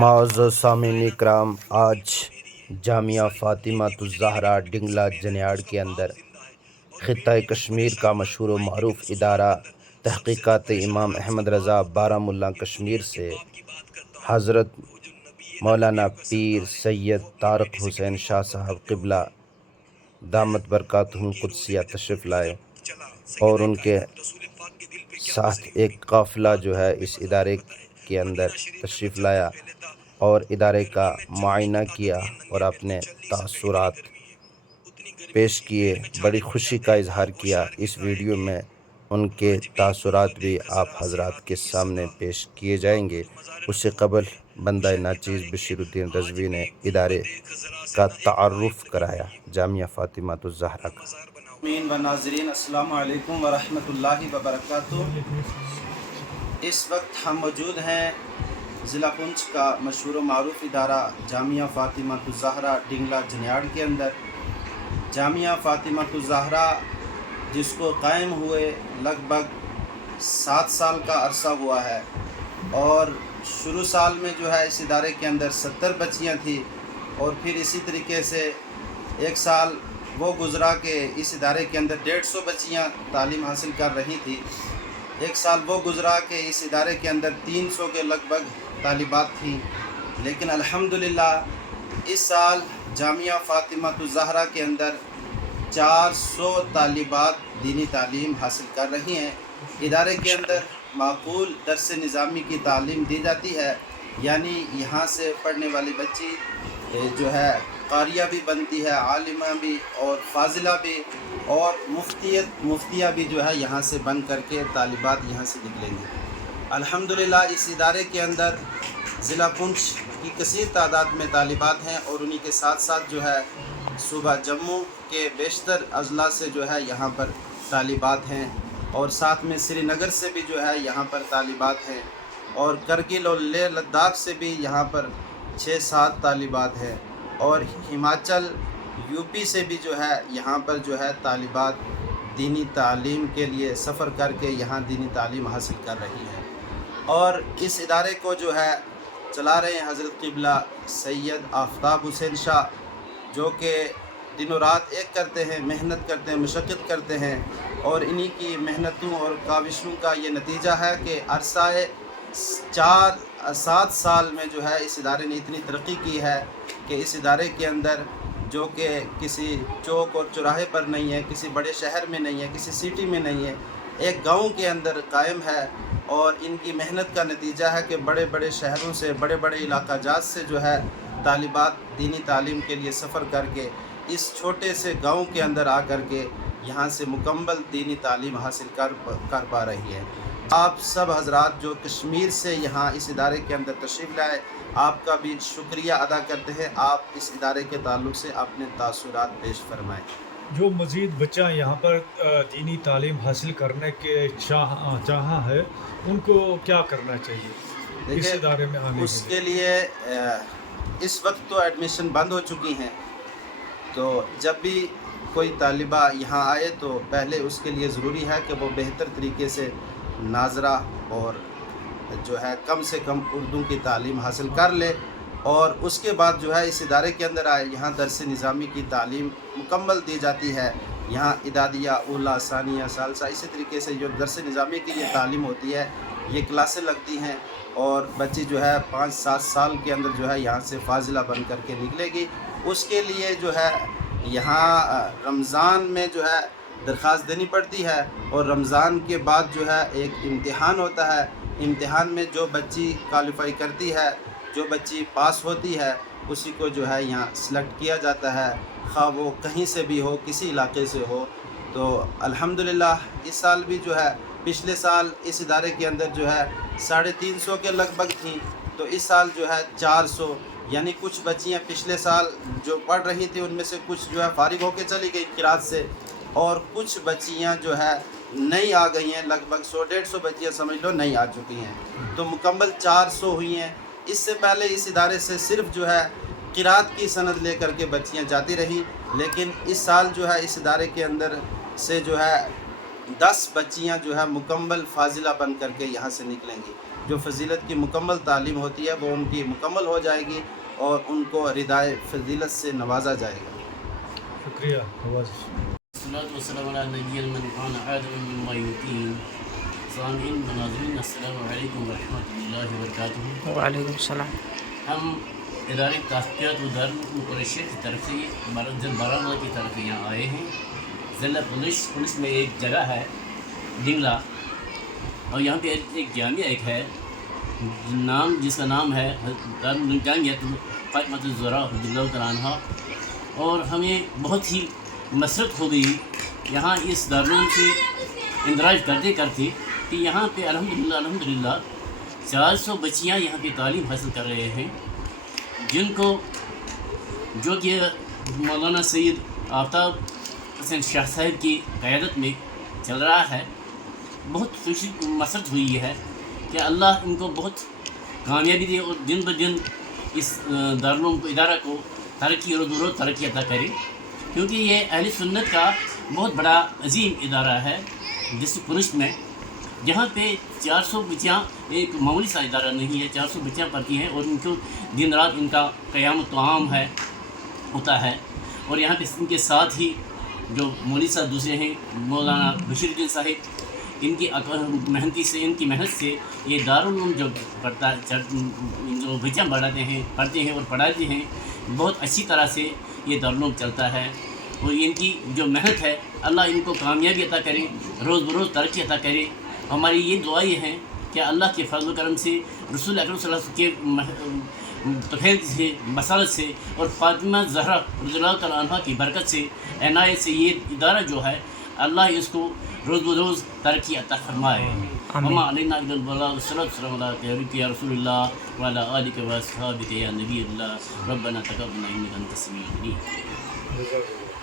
معزز سامعین اکرام، آج جامعہ فاطمہ الزہرا ڈنگلا جنیاڑ کے اندر خطہ کشمیر کا مشہور و معروف ادارہ تحقیقات امام احمد رضا بارہمولہ کشمیر سے حضرت مولانا پیر سید طارق حسین شاہ صاحب قبلہ دامت برکاتہم قدسیہ تشریف لائے اور ان کے ساتھ ایک قافلہ جو ہے اس ادارے کے اندر تشریف لایا اور ادارے کا معائنہ کیا اور اپنے تاثرات پیش کیے، بڑی خوشی کا اظہار کیا۔ اس ویڈیو میں ان کے تاثرات بھی آپ حضرات کے سامنے پیش کیے جائیں گے۔ اس سے قبل بندہ ناچیز بشیر الدین رضوی نے ادارے کا تعارف کرایا، جامعہ فاطمہ الزہرا کا۔ و ناظرین، السلام علیکم ورحمۃ اللہ وبرکاتہ۔ اس وقت ہم موجود ہیں ضلع پونچھ کا مشہور و معروف ادارہ جامعہ فاطمہ الزہرا ڈنگلا جنیاڑ کے اندر۔ جامعہ فاطمہ الزہرا جس کو قائم ہوئے لگ بھگ 7 سال کا عرصہ ہوا ہے، اور شروع سال میں جو ہے اس ادارے کے اندر 70 بچیاں تھیں، اور پھر اسی طریقے سے ایک سال وہ گزرا کہ اس ادارے کے اندر 150 بچیاں تعلیم حاصل کر رہی تھی۔ ایک سال وہ گزرا کہ اس ادارے کے اندر 300 کے لگ بھگ طالبات تھیں، لیکن الحمدللہ اس سال جامعہ فاطمہ الزہرا کے اندر 400 طالبات دینی تعلیم حاصل کر رہی ہیں۔ ادارے کے اندر معقول درس نظامی کی تعلیم دی جاتی ہے، یعنی یہاں سے پڑھنے والی بچی جو ہے قاریہ بھی بنتی ہے، عالمہ بھی اور فاضلہ بھی، اور مفتیہ بھی جو ہے یہاں سے بن کر کے طالبات یہاں سے نکلیں گے۔ الحمدللہ اس ادارے کے اندر ضلع پونچھ کی کثیر تعداد میں طالبات ہیں، اور انہی کے ساتھ ساتھ جو ہے صوبہ جموں کے بیشتر اضلاع سے جو ہے یہاں پر طالبات ہیں، اور ساتھ میں سری نگر سے بھی جو ہے یہاں پر طالبات ہیں، اور کرگل اور لیہ لداخ سے بھی یہاں پر 6-7 طالبات ہیں، اور ہماچل یو پی سے بھی جو ہے یہاں پر جو ہے طالبات دینی تعلیم کے لیے سفر کر کے یہاں دینی تعلیم حاصل کر رہی ہیں۔ اور اس ادارے کو جو ہے چلا رہے ہیں حضرت قبلہ سید آفتاب حسین شاہ، جو کہ دن و رات ایک کرتے ہیں، محنت کرتے ہیں، مشقت کرتے ہیں، اور انہی کی محنتوں اور کاوشوں کا یہ نتیجہ ہے کہ عرصہ 7 سال میں جو ہے اس ادارے نے اتنی ترقی کی ہے کہ اس ادارے کے اندر، جو کہ کسی چوک اور چوراہے پر نہیں ہے، کسی بڑے شہر میں نہیں ہے، کسی سٹی میں نہیں ہے، ایک گاؤں کے اندر قائم ہے، اور ان کی محنت کا نتیجہ ہے کہ بڑے بڑے شہروں سے، بڑے بڑے علاقہ جات سے جو ہے طالبات دینی تعلیم کے لیے سفر کر کے اس چھوٹے سے گاؤں کے اندر آ کر کے یہاں سے مکمل دینی تعلیم حاصل کر پا رہی ہے۔ آپ سب حضرات جو کشمیر سے یہاں اس ادارے کے اندر تشریف لائے، آپ کا بھی شکریہ ادا کرتے ہیں۔ آپ اس ادارے کے تعلق سے اپنے تاثرات پیش فرمائیں۔ جو مزید بچہ یہاں پر دینی تعلیم حاصل کرنے کے چاہاں ہے، ان کو کیا کرنا چاہیے اس ادارے میں آنے اس کے لیے اس وقت تو ایڈمیشن بند ہو چکی ہیں، تو جب بھی کوئی طالبہ یہاں آئے تو پہلے اس کے لیے ضروری ہے کہ وہ بہتر طریقے سے ناظرہ اور جو ہے کم سے کم اردو کی تعلیم حاصل کر لے، اور اس کے بعد جو ہے اس ادارے کے اندر آئے۔ یہاں درس نظامی کی تعلیم مکمل دی جاتی ہے، یہاں اعدادیہ، اولیٰ، ثانیہ، ثالثہ، اسی طریقے سے جو درس نظامی کی یہ تعلیم ہوتی ہے، یہ کلاسیں لگتی ہیں، اور بچی جو ہے 5-7 سال کے اندر جو ہے یہاں سے فاضلہ بن کر کے نکلے گی۔ اس کے لیے جو ہے یہاں رمضان میں جو ہے درخواست دینی پڑتی ہے، اور رمضان کے بعد جو ہے ایک امتحان ہوتا ہے۔ امتحان میں جو بچی کوالیفائی کرتی ہے، جو بچی پاس ہوتی ہے، اسی کو جو ہے یہاں سلیکٹ کیا جاتا ہے، خواہ وہ کہیں سے بھی ہو، کسی علاقے سے ہو۔ تو الحمدللہ اس سال بھی جو ہے، پچھلے سال اس ادارے کے اندر جو ہے 350 کے لگ بھگ تھیں، تو اس سال جو ہے 400، یعنی کچھ بچیاں پچھلے سال جو پڑھ رہی تھیں ان میں سے کچھ جو ہے فارغ ہو کے چلی گئی قرات سے، اور کچھ بچیاں جو ہے نئی آ گئی ہیں، لگ بھگ 100-150 بچیاں سمجھ لو نئی آ چکی ہیں، تو مکمل 400 ہوئی ہیں۔ اس سے پہلے اس ادارے سے صرف جو ہے قرات کی سند لے کر کے بچیاں جاتی رہی، لیکن اس سال جو ہے اس ادارے کے اندر سے جو ہے 10 بچیاں جو ہے مکمل فاضلہ بن کر کے یہاں سے نکلیں گی۔ جو فضیلت کی مکمل تعلیم ہوتی ہے وہ ان کی مکمل ہو جائے گی اور ان کو ردائے فضیلت سے نوازا جائے گا۔ شکریہ نواز۔ والصلاة والسلام على نبينا من كان عادم مما يتين سامعین ناظرین السلام علیکم ورحمۃ اللہ وبرکاتہ۔ وعلیکم السلام۔ ہم ادارے تحقیقات و دارالعلوم قریشیہ کی طرف سے بارہمولہ کی طرف یہاں آئے ہیں۔ ضلع پولیس میں ایک جگہ ہے ڈنگلا، اور یہاں پہ ایک جامعہ ایک ہے جس کا نام ہے جامعہ فاطمہ الزہرا رضی اللہ تعالیٰ عنہا، اور ہمیں بہت ہی مسرت ہو گئی یہاں اس دارالعلوم سے اندراج کرتے کرتے کہ یہاں پہ الحمدللہ 400 بچیاں یہاں پہ تعلیم حاصل کر رہے ہیں، جن کو جو کہ مولانا سید آفتاب حسین شاہ صاحب کی قیادت میں چل رہا ہے۔ بہت خوشی مسرت ہوئی ہے کہ اللہ ان کو بہت کامیابی دے اور دن بدن اس دارالعلوم کو ادارہ کو ترقی اور دور ترقی عطا کرے، کیونکہ یہ اہل سنت کا بہت بڑا عظیم ادارہ ہے ڈسٹرکٹ پنچ میں، جہاں پہ 400 بچیاں ایک معمولی سا ادارہ نہیں ہے، 400 بچیاں پڑھتی ہیں اور ان کو دن رات ان کا قیام و طعام ہوتا ہے، اور یہاں پہ ان کے ساتھ ہی جو مولوی صاحب دوسرے ہیں مولانا بشیر الدین صاحب، ان کی محنت سے یہ دارالعلوم جو جو بچیاں پڑھتے ہیں اور پڑھاتے ہیں، بہت اچھی طرح سے یہ دارالعلوم چلتا ہے، اور ان کی جو محنت ہے اللہ ان کو کامیابی عطا کرے، روز بروز ترقی عطا کرے۔ ہماری یہ دعا یہ ہے کہ اللہ کے فضل و کرم سے، رسول اکرم صلی اللہ علیہ وسلم کے توفیق سے، بصارت سے، اور فاطمہ زہرا رضی اللہ تعالیٰ عنہا کی برکت سے، عنایت سے یہ ادارہ جو ہے اللہ اس کو روز بروز ترقی عطا فرمائے۔ وما علینا الا البلاغ، والصلاۃ والسلام علیک یا رسول اللہ وعلی آلک و اصحابک یا نبی اللہ، ربنا تقبل منا انک انت السمیع العلیم۔